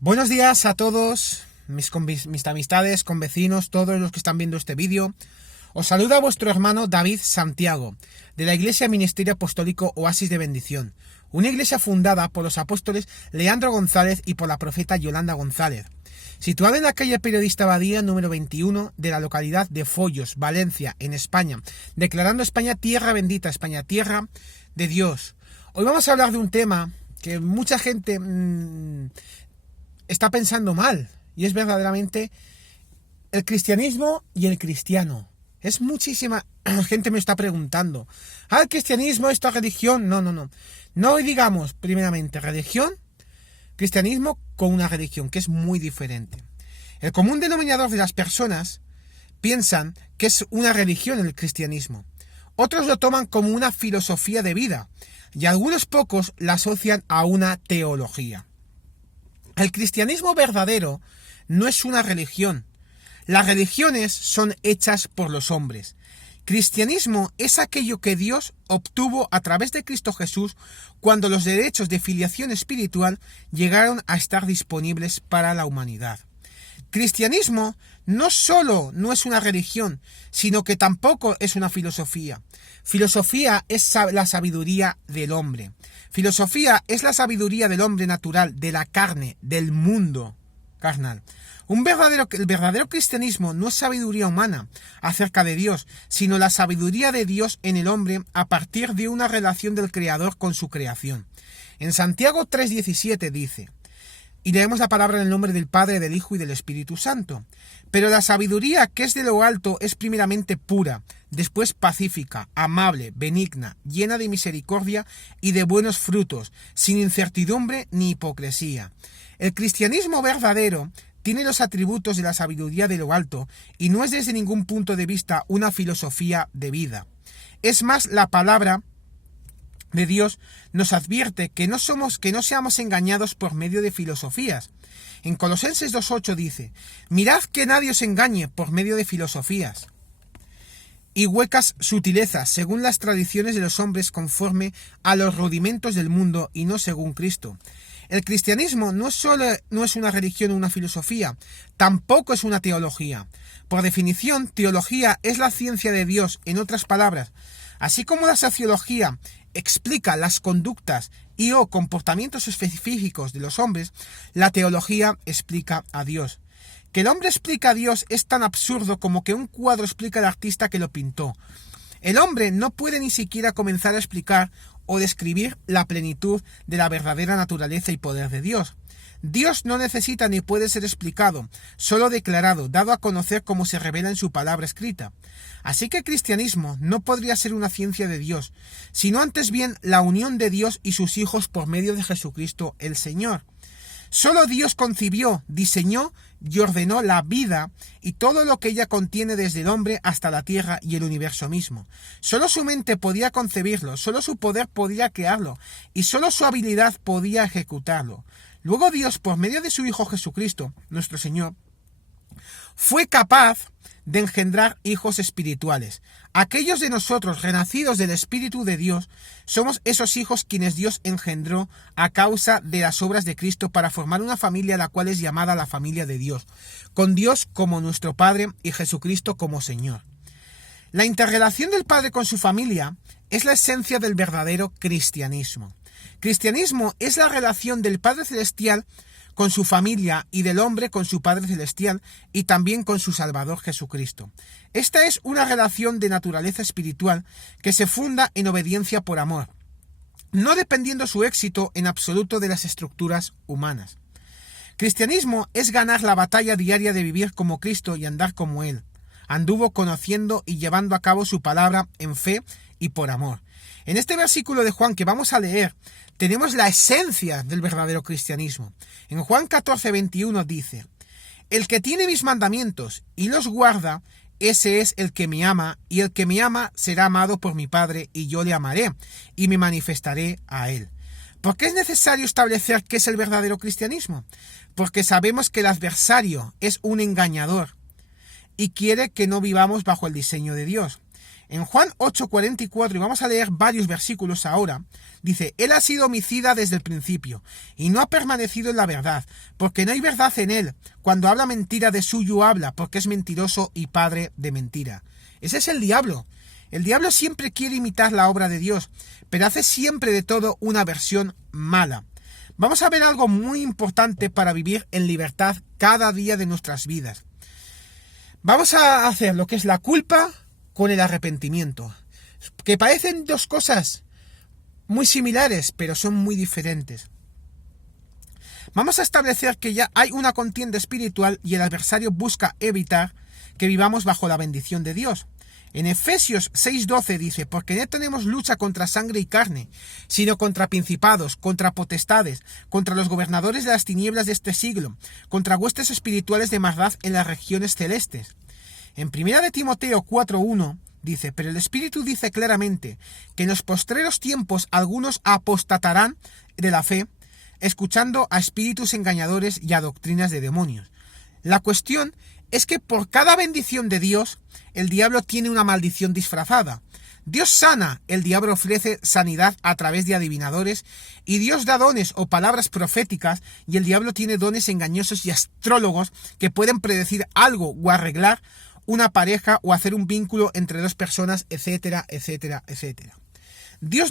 Buenos días a todos, mis amistades, convecinos, todos los que están viendo este vídeo. Os saluda vuestro hermano David Santiago, de la Iglesia Ministerio Apostólico Oasis de Bendición, una iglesia fundada por los apóstoles Leandro González y por la profeta Yolanda González, situada en la calle Periodista Abadía número 21 de la localidad de Follos, Valencia, en España, declarando España tierra bendita, España tierra de Dios. Hoy vamos a hablar de un tema que mucha gente está pensando mal, y es verdaderamente el cristianismo y el cristiano. Es muchísima gente me está preguntando, ¿el cristianismo, esta religión? No. No digamos primeramente religión, cristianismo con una religión, que es muy diferente. El común denominador de las personas piensan que es una religión el cristianismo. Otros lo toman como una filosofía de vida, y algunos pocos la asocian a una teología. El cristianismo verdadero no es una religión. Las religiones son hechas por los hombres. Cristianismo es aquello que Dios obtuvo a través de Cristo Jesús cuando los derechos de filiación espiritual llegaron a estar disponibles para la humanidad. Cristianismo no solo no es una religión, sino que tampoco es una filosofía. Filosofía es la sabiduría del hombre. Filosofía es la sabiduría del hombre natural, de la carne, del mundo carnal. El verdadero cristianismo no es sabiduría humana acerca de Dios, sino la sabiduría de Dios en el hombre a partir de una relación del Creador con su creación. En Santiago 3:17 dice, y leemos la palabra en el nombre del Padre, del Hijo y del Espíritu Santo. Pero la sabiduría que es de lo alto es primeramente pura, después pacífica, amable, benigna, llena de misericordia y de buenos frutos, sin incertidumbre ni hipocresía. El cristianismo verdadero tiene los atributos de la sabiduría de lo alto y no es desde ningún punto de vista una filosofía de vida. Es más, la palabra de Dios nos advierte que no seamos engañados por medio de filosofías. En Colosenses 2:8 dice, mirad que nadie os engañe por medio de filosofías y huecas sutilezas, según las tradiciones de los hombres conforme a los rudimentos del mundo y no según Cristo. El cristianismo no es una religión o una filosofía, tampoco es una teología. Por definición, teología es la ciencia de Dios, en otras palabras. Así como la sociología explica las conductas y o comportamientos específicos de los hombres, la teología explica a Dios. Que el hombre explica a Dios es tan absurdo como que un cuadro explica al artista que lo pintó. El hombre no puede ni siquiera comenzar a explicar o describir la plenitud de la verdadera naturaleza y poder de Dios. Dios no necesita ni puede ser explicado, solo declarado, dado a conocer como se revela en su palabra escrita. Así que el cristianismo no podría ser una ciencia de Dios, sino antes bien la unión de Dios y sus hijos por medio de Jesucristo el Señor. Solo Dios concibió, diseñó y ordenó la vida y todo lo que ella contiene desde el hombre hasta la tierra y el universo mismo. Solo su mente podía concebirlo, solo su poder podía crearlo y solo su habilidad podía ejecutarlo. Luego Dios, por medio de su Hijo Jesucristo, nuestro Señor, fue capaz de engendrar hijos espirituales. Aquellos de nosotros renacidos del Espíritu de Dios somos esos hijos quienes Dios engendró a causa de las obras de Cristo para formar una familia la cual es llamada la familia de Dios, con Dios como nuestro Padre y Jesucristo como Señor. La interrelación del Padre con su familia es la esencia del verdadero cristianismo. Cristianismo es la relación del Padre Celestial con su familia y del hombre con su Padre Celestial y también con su Salvador Jesucristo. Esta es una relación de naturaleza espiritual que se funda en obediencia por amor, no dependiendo su éxito en absoluto de las estructuras humanas. Cristianismo es ganar la batalla diaria de vivir como Cristo y andar como Él. Anduvo conociendo y llevando a cabo su palabra en fe y por amor. En este versículo de Juan que vamos a leer, tenemos la esencia del verdadero cristianismo. En Juan 14:21 dice, el que tiene mis mandamientos y los guarda, ese es el que me ama, y el que me ama será amado por mi Padre, y yo le amaré, y me manifestaré a él. ¿Por qué es necesario establecer qué es el verdadero cristianismo? Porque sabemos que el adversario es un engañador y quiere que no vivamos bajo el diseño de Dios. En Juan 8:44, y vamos a leer varios versículos ahora, dice: Él ha sido homicida desde el principio, y no ha permanecido en la verdad, porque no hay verdad en él. Cuando habla mentira, de suyo habla, porque es mentiroso y padre de mentira. Ese es el diablo. El diablo siempre quiere imitar la obra de Dios, pero hace siempre de todo una versión mala. Vamos a ver algo muy importante para vivir en libertad cada día de nuestras vidas. Vamos a hacer lo que es la culpa con el arrepentimiento, que parecen dos cosas muy similares, pero son muy diferentes. Vamos a establecer que ya hay una contienda espiritual y el adversario busca evitar que vivamos bajo la bendición de Dios. En Efesios 6:12 dice: porque no tenemos lucha contra sangre y carne, sino contra principados, contra potestades, contra los gobernadores de las tinieblas de este siglo, contra huestes espirituales de maldad en las regiones celestes. En 1 de Timoteo 4:1 dice: pero el Espíritu dice claramente que en los postreros tiempos algunos apostatarán de la fe, escuchando a espíritus engañadores y a doctrinas de demonios. La cuestión es que por cada bendición de Dios, el diablo tiene una maldición disfrazada. Dios sana, el diablo ofrece sanidad a través de adivinadores, y Dios da dones o palabras proféticas, y el diablo tiene dones engañosos y astrólogos que pueden predecir algo o arreglar una pareja o hacer un vínculo entre dos personas, etcétera, etcétera, etcétera. Dios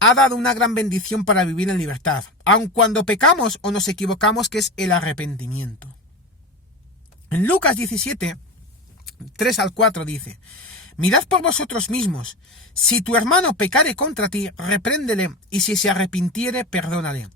ha dado una gran bendición para vivir en libertad, aun cuando pecamos o nos equivocamos, que es el arrepentimiento. En Lucas 17, 3-4 dice: mirad por vosotros mismos, si tu hermano pecare contra ti, repréndele, y si se arrepintiere, perdónale.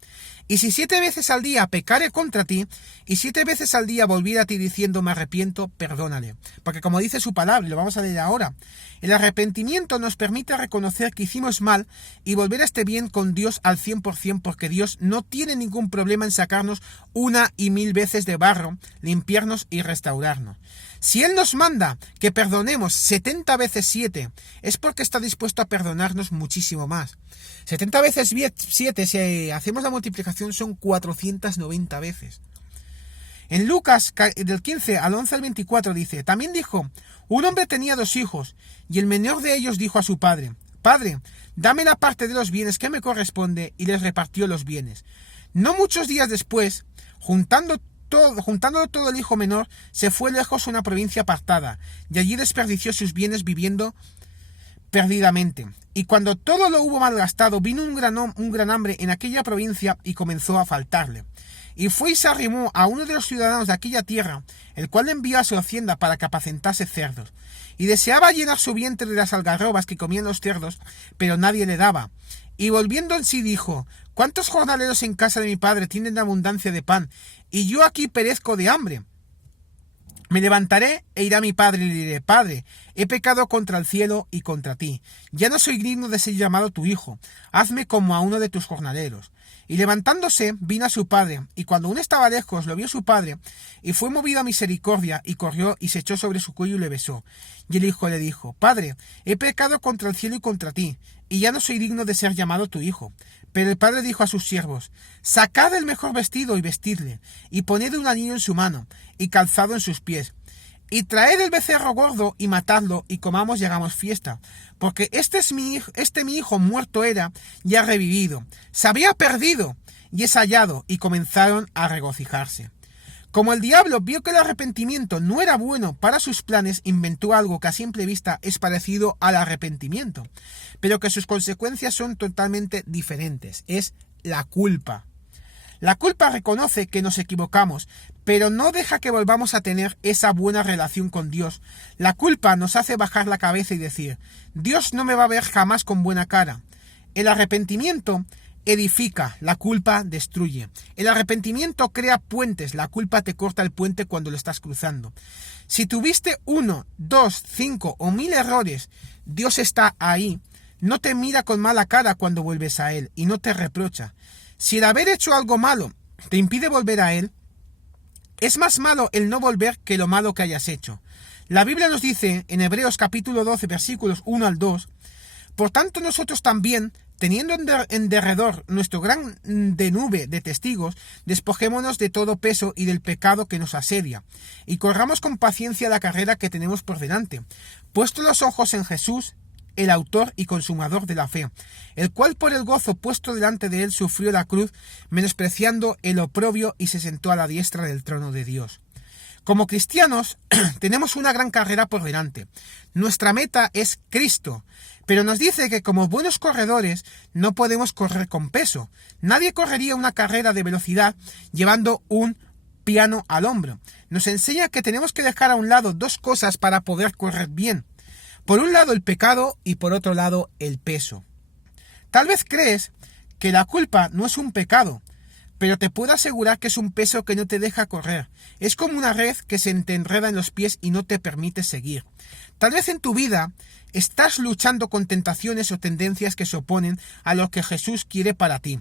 Y si 7 veces al día pecare contra ti, y 7 veces al día volviera a ti diciendo me arrepiento, perdónale. Porque como dice su palabra, y lo vamos a leer ahora, el arrepentimiento nos permite reconocer que hicimos mal y volver a este bien con Dios al 100%, porque Dios no tiene ningún problema en sacarnos 1 y 1000 veces de barro, limpiarnos y restaurarnos. Si Él nos manda que perdonemos 70 veces 7, es porque está dispuesto a perdonarnos muchísimo más. 70 veces 7, si hacemos la multiplicación, son 490 veces. En Lucas, del 15 al 11 al 24, dice: también dijo: un hombre tenía 2 hijos, y el menor de ellos dijo a su padre: Padre, dame la parte de los bienes que me corresponde, y les repartió los bienes. No muchos días después, juntándolo todo, el hijo menor se fue lejos a una provincia apartada, y allí desperdició sus bienes viviendo perdidamente. Y cuando todo lo hubo malgastado, vino un gran hambre en aquella provincia y comenzó a faltarle. Y fue y se arrimó a uno de los ciudadanos de aquella tierra, el cual le envió a su hacienda para que apacentase cerdos. Y deseaba llenar su vientre de las algarrobas que comían los cerdos, pero nadie le daba. Y volviendo en sí dijo: ¿cuántos jornaleros en casa de mi padre tienen abundancia de pan, y yo aquí perezco de hambre? Me levantaré e iré a mi padre y le diré: Padre, he pecado contra el cielo y contra ti. Ya no soy digno de ser llamado tu hijo. Hazme como a uno de tus jornaleros. Y levantándose, vino a su padre, y cuando aún estaba lejos, lo vio su padre, y fue movido a misericordia, y corrió y se echó sobre su cuello y le besó. Y el hijo le dijo: Padre, he pecado contra el cielo y contra ti, y ya no soy digno de ser llamado tu hijo. Pero el padre dijo a sus siervos: Sacad el mejor vestido y vestidle, y poned un anillo en su mano, y calzado en sus pies. Y traed el becerro gordo y matadlo, y comamos y hagamos fiesta. Porque mi hijo muerto era, y ha revivido. Se había perdido, y es hallado. Y comenzaron a regocijarse. Como el diablo vio que el arrepentimiento no era bueno para sus planes, inventó algo que a simple vista es parecido al arrepentimiento, pero que sus consecuencias son totalmente diferentes. Es la culpa. La culpa reconoce que nos equivocamos, pero no deja que volvamos a tener esa buena relación con Dios. La culpa nos hace bajar la cabeza y decir: Dios no me va a ver jamás con buena cara. El arrepentimiento edifica, la culpa destruye. El arrepentimiento crea puentes, la culpa te corta el puente cuando lo estás cruzando. Si tuviste 1, 2, 5 o 1000 errores, Dios está ahí. No te mira con mala cara cuando vuelves a Él y no te reprocha. Si el haber hecho algo malo te impide volver a Él, es más malo el no volver que lo malo que hayas hecho. La Biblia nos dice en Hebreos capítulo 12 versículos 1 al 2: Por tanto nosotros también, teniendo en derredor nuestro gran de nube de testigos, despojémonos de todo peso y del pecado que nos asedia, y corramos con paciencia la carrera que tenemos por delante, puesto los ojos en Jesús, el autor y consumador de la fe, el cual por el gozo puesto delante de él sufrió la cruz, menospreciando el oprobio, y se sentó a la diestra del trono de Dios. Como cristianos tenemos una gran carrera por delante. Nuestra meta es Cristo, pero nos dice que como buenos corredores no podemos correr con peso. Nadie correría una carrera de velocidad llevando un piano al hombro. Nos enseña que tenemos que dejar a un lado dos cosas para poder correr bien. Por un lado el pecado y por otro lado el peso. Tal vez crees que la culpa no es un pecado, pero te puedo asegurar que es un peso que no te deja correr. Es como una red que se te enreda en los pies y no te permite seguir. Tal vez en tu vida estás luchando con tentaciones o tendencias que se oponen a lo que Jesús quiere para ti.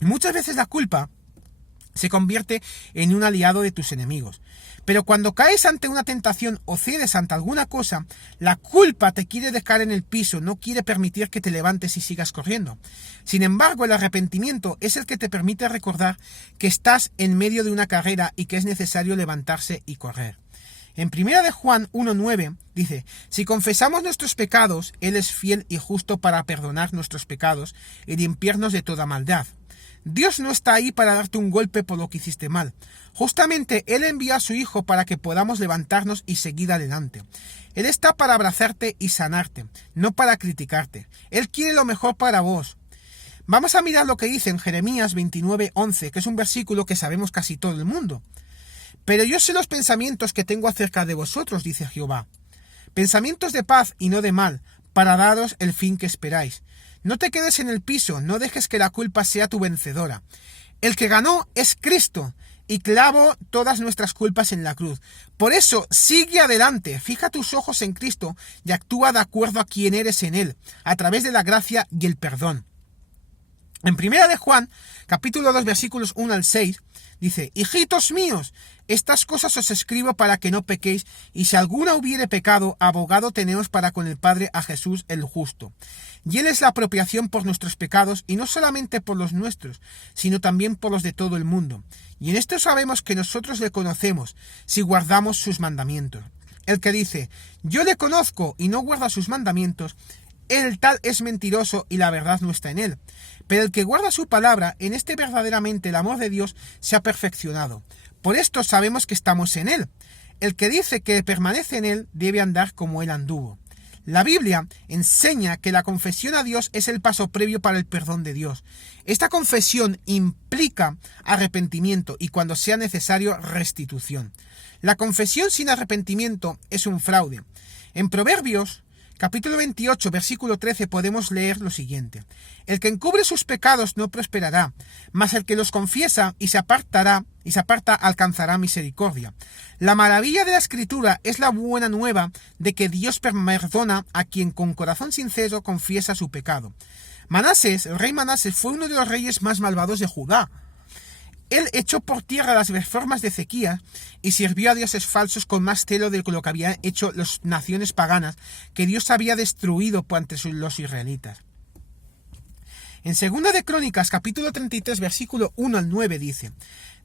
Y muchas veces la culpa se convierte en un aliado de tus enemigos. Pero cuando caes ante una tentación o cedes ante alguna cosa, la culpa te quiere dejar en el piso, no quiere permitir que te levantes y sigas corriendo. Sin embargo, el arrepentimiento es el que te permite recordar que estás en medio de una carrera y que es necesario levantarse y correr. En 1 de Juan 1:9 dice: si confesamos nuestros pecados, Él es fiel y justo para perdonar nuestros pecados y limpiarnos de toda maldad. Dios no está ahí para darte un golpe por lo que hiciste mal. Justamente Él envía a su Hijo para que podamos levantarnos y seguir adelante. Él está para abrazarte y sanarte, no para criticarte. Él quiere lo mejor para vos. Vamos a mirar lo que dice en Jeremías 29:11, que es un versículo que sabemos casi todo el mundo. Pero yo sé los pensamientos que tengo acerca de vosotros, dice Jehová. Pensamientos de paz y no de mal, para daros el fin que esperáis. No te quedes en el piso, no dejes que la culpa sea tu vencedora. El que ganó es Cristo y clavó todas nuestras culpas en la cruz. Por eso, sigue adelante, fija tus ojos en Cristo y actúa de acuerdo a quien eres en Él, a través de la gracia y el perdón. En 1 de Juan, capítulo 2, versículos 1 al 6, dice: hijitos míos, estas cosas os escribo para que no pequéis, y si alguno hubiere pecado, abogado tenemos para con el Padre a Jesús el justo. Y Él es la apropiación por nuestros pecados, y no solamente por los nuestros, sino también por los de todo el mundo. Y en esto sabemos que nosotros le conocemos, si guardamos sus mandamientos. El que dice: yo le conozco, y no guarda sus mandamientos, el tal es mentiroso y la verdad no está en él. Pero el que guarda su palabra, en este verdaderamente el amor de Dios se ha perfeccionado. Por esto sabemos que estamos en él. El que dice que permanece en él debe andar como él anduvo. La Biblia enseña que la confesión a Dios es el paso previo para el perdón de Dios. Esta confesión implica arrepentimiento y, cuando sea necesario, restitución. La confesión sin arrepentimiento es un fraude. En Proverbios capítulo 28, versículo 13, podemos leer lo siguiente: el que encubre sus pecados no prosperará, mas el que los confiesa y se aparta alcanzará misericordia. La maravilla de la Escritura es la buena nueva de que Dios perdona a quien con corazón sincero confiesa su pecado. El rey Manasés, fue uno de los reyes más malvados de Judá. Él echó por tierra las reformas de Ezequías y sirvió a dioses falsos con más celo de lo que habían hecho las naciones paganas que Dios había destruido ante los israelitas. En 2 de Crónicas, capítulo 33, versículo 1 al 9, dice: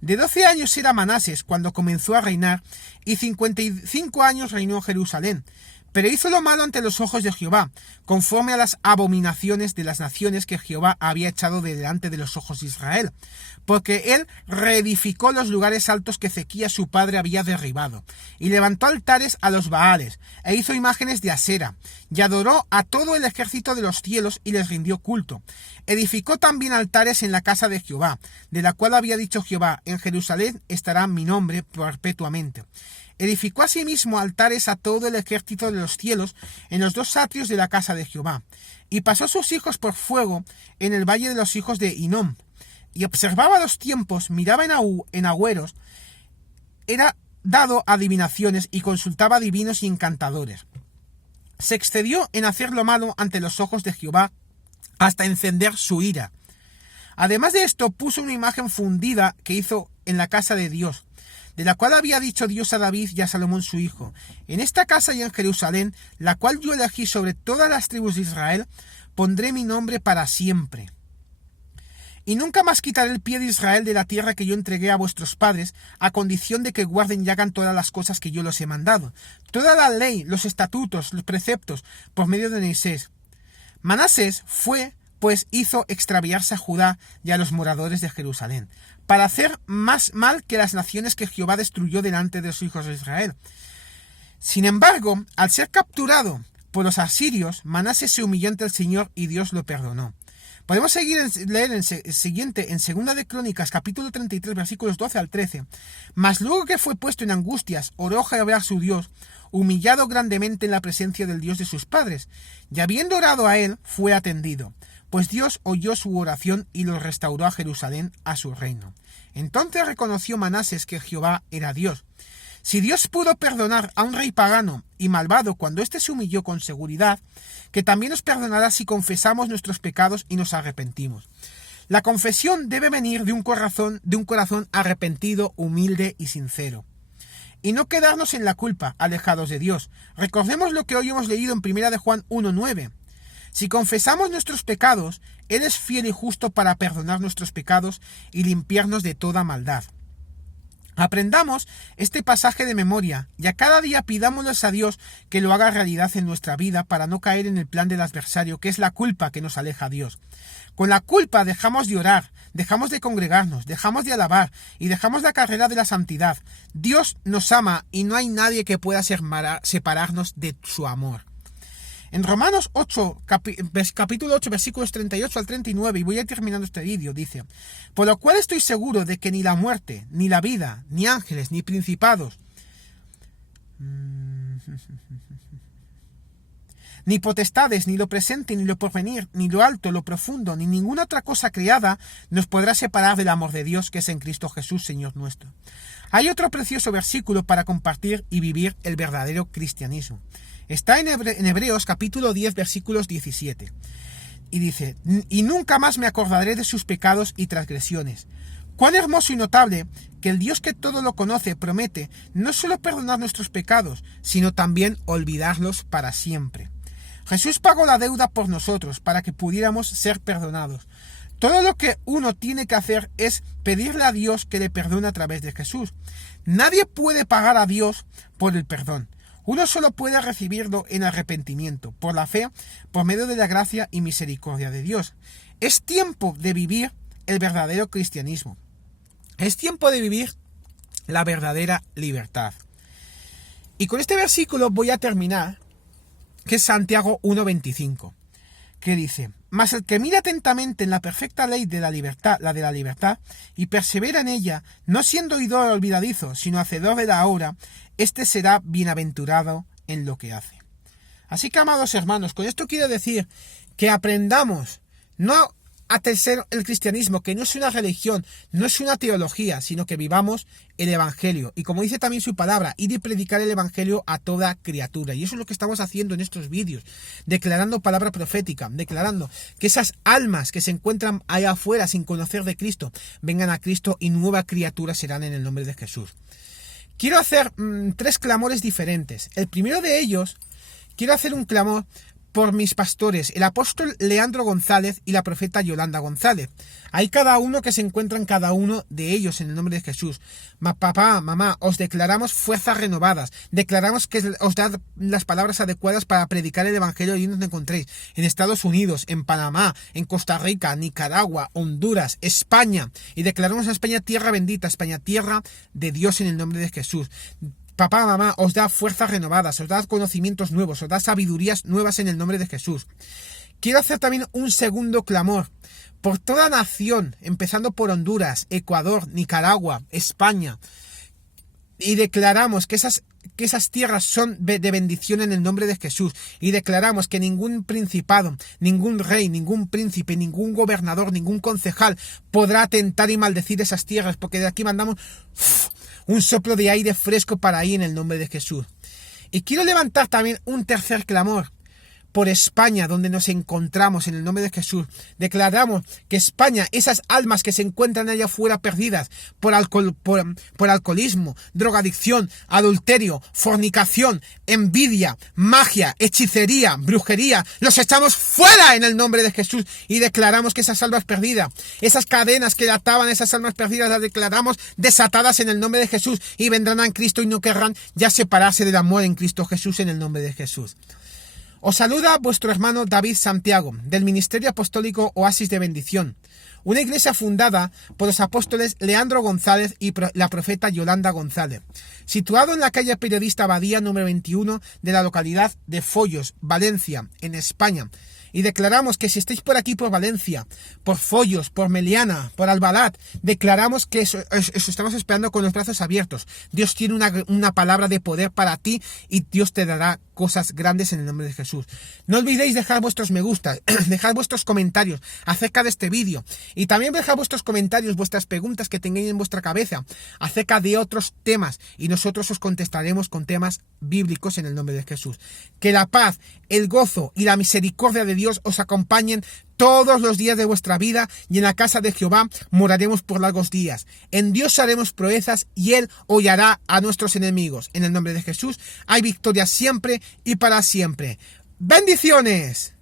de 12 años era Manasés cuando comenzó a reinar, y 55 años reinó en Jerusalén. Pero hizo lo malo ante los ojos de Jehová, conforme a las abominaciones de las naciones que Jehová había echado de delante de los ojos de Israel, porque él reedificó los lugares altos que Ezequías su padre había derribado, y levantó altares a los Baales, e hizo imágenes de Asera, y adoró a todo el ejército de los cielos y les rindió culto. Edificó también altares en la casa de Jehová, de la cual había dicho Jehová: en Jerusalén estará mi nombre perpetuamente. Edificó asimismo altares a todo el ejército de los cielos en los dos atrios de la casa de Jehová, y pasó sus hijos por fuego en el valle de los hijos de Hinnom, y observaba los tiempos, miraba en agüeros, era dado a adivinaciones y consultaba divinos y encantadores. Se excedió en hacer lo malo ante los ojos de Jehová hasta encender su ira. Además de esto, puso una imagen fundida que hizo en la casa de Dios, de la cual había dicho Dios a David y a Salomón su hijo: en esta casa y en Jerusalén, la cual yo elegí sobre todas las tribus de Israel, pondré mi nombre para siempre. Y nunca más quitaré el pie de Israel de la tierra que yo entregué a vuestros padres, a condición de que guarden y hagan todas las cosas que yo los he mandado. Toda la ley, los estatutos, los preceptos, por medio de Moisés. Manasés hizo extraviarse a Judá y a los moradores de Jerusalén, para hacer más mal que las naciones que Jehová destruyó delante de los hijos de Israel. Sin embargo, al ser capturado por los asirios, Manasés se humilló ante el Señor y Dios lo perdonó. Podemos leer en siguiente en 2 de Crónicas, capítulo 33, versículos 12 al 13. Mas luego que fue puesto en angustias, oró a Jehová su Dios, humillado grandemente en la presencia del Dios de sus padres, y habiendo orado a él, fue atendido, pues Dios oyó su oración y lo restauró a Jerusalén a su reino. Entonces reconoció Manasés que Jehová era Dios. Si Dios pudo perdonar a un rey pagano y malvado cuando éste se humilló con seguridad, que también nos perdonará si confesamos nuestros pecados y nos arrepentimos. La confesión debe venir de un corazón arrepentido, humilde y sincero. Y no quedarnos en la culpa, alejados de Dios. Recordemos lo que hoy hemos leído en 1 de Juan 1:9. Si confesamos nuestros pecados, Él es fiel y justo para perdonar nuestros pecados y limpiarnos de toda maldad. Aprendamos este pasaje de memoria y a cada día pidámosles a Dios que lo haga realidad en nuestra vida para no caer en el plan del adversario, que es la culpa que nos aleja a Dios. Con la culpa dejamos de orar, dejamos de congregarnos, dejamos de alabar y dejamos la carrera de la santidad. Dios nos ama y no hay nadie que pueda separarnos de su amor. En Romanos 8, capítulo 8, versículos 38 al 39, y voy a ir terminando este vídeo, dice: por lo cual estoy seguro de que ni la muerte, ni la vida, ni ángeles, ni principados, ni potestades, ni lo presente, ni lo porvenir, ni lo alto, lo profundo, ni ninguna otra cosa creada nos podrá separar del amor de Dios que es en Cristo Jesús, Señor nuestro. Hay otro precioso versículo para compartir y vivir el verdadero cristianismo. Está en Hebreos capítulo 10 versículos 17. Y dice: y nunca más me acordaré de sus pecados y transgresiones. Cuán hermoso y notable que el Dios que todo lo conoce promete no solo perdonar nuestros pecados, sino también olvidarlos para siempre. Jesús pagó la deuda por nosotros para que pudiéramos ser perdonados. Todo lo que uno tiene que hacer es pedirle a Dios que le perdone a través de Jesús. Nadie puede pagar a Dios por el perdón. Uno solo puede recibirlo en arrepentimiento, por la fe, por medio de la gracia y misericordia de Dios. Es tiempo de vivir el verdadero cristianismo. Es tiempo de vivir la verdadera libertad. Y con este versículo voy a terminar, que es Santiago 1:25, que dice: mas el que mira atentamente en la perfecta ley de la de la libertad, y persevera en ella, no siendo oidor olvidadizo, sino hacedor de la obra, este será bienaventurado en lo que hace. Así que, amados hermanos, con esto quiero decir que aprendamos no a ser el cristianismo, que no es una religión, no es una teología, sino que vivamos el evangelio. Y como dice también su palabra, ir y predicar el evangelio a toda criatura. Y eso es lo que estamos haciendo en estos vídeos, declarando palabra profética, declarando que esas almas que se encuentran allá afuera sin conocer de Cristo, vengan a Cristo y nueva criatura serán en el nombre de Jesús. Quiero hacer 3 clamores diferentes. El primero de ellos, quiero hacer un clamor por mis pastores, el apóstol Leandro González y la profeta Yolanda González. Hay cada uno que se encuentra en cada uno de ellos en el nombre de Jesús. Papá, mamá, os declaramos fuerzas renovadas. Declaramos que os da las palabras adecuadas para predicar el evangelio allí donde encontréis. En Estados Unidos, en Panamá, en Costa Rica, Nicaragua, Honduras, España. Y declaramos a España tierra bendita, España tierra de Dios en el nombre de Jesús. Papá, mamá, os da fuerzas renovadas, os da conocimientos nuevos, os da sabidurías nuevas en el nombre de Jesús. Quiero hacer también un segundo clamor por toda nación, empezando por Honduras, Ecuador, Nicaragua, España. Y declaramos que esas tierras son de bendición en el nombre de Jesús. Y declaramos que ningún principado, ningún rey, ningún príncipe, ningún gobernador, ningún concejal podrá tentar y maldecir esas tierras, porque de aquí mandamos un soplo de aire fresco para ahí en el nombre de Jesús. Y quiero levantar también un tercer clamor por España, donde nos encontramos, en el nombre de Jesús. Declaramos que España, esas almas que se encuentran allá afuera perdidas por alcoholismo, drogadicción, adulterio, fornicación, envidia, magia, hechicería, brujería, los echamos fuera en el nombre de Jesús y declaramos que esas almas perdidas, esas cadenas que ataban a esas almas perdidas, las declaramos desatadas en el nombre de Jesús y vendrán a Cristo y no querrán ya separarse del amor en Cristo Jesús en el nombre de Jesús. Os saluda vuestro hermano David Santiago, del Ministerio Apostólico Oasis de Bendición, una iglesia fundada por los apóstoles Leandro González y la profeta Yolanda González, situado en la calle Periodista Abadía número 21 de la localidad de Follos, Valencia, en España. Y declaramos que si estáis por aquí, por Valencia, por Follos, por Meliana, por Albalat, declaramos que eso estamos esperando con los brazos abiertos. Dios tiene una palabra de poder para ti y Dios te dará cosas grandes en el nombre de Jesús. No olvidéis dejar vuestros me gusta, dejar vuestros comentarios acerca de este vídeo y también dejar vuestros comentarios, vuestras preguntas que tengáis en vuestra cabeza acerca de otros temas y nosotros os contestaremos con temas bíblicos en el nombre de Jesús. Que la paz, el gozo y la misericordia de Dios os acompañen todos los días de vuestra vida y en la casa de Jehová moraremos por largos días. En Dios haremos proezas y Él hollará a nuestros enemigos. En el nombre de Jesús hay victoria siempre y para siempre. ¡Bendiciones!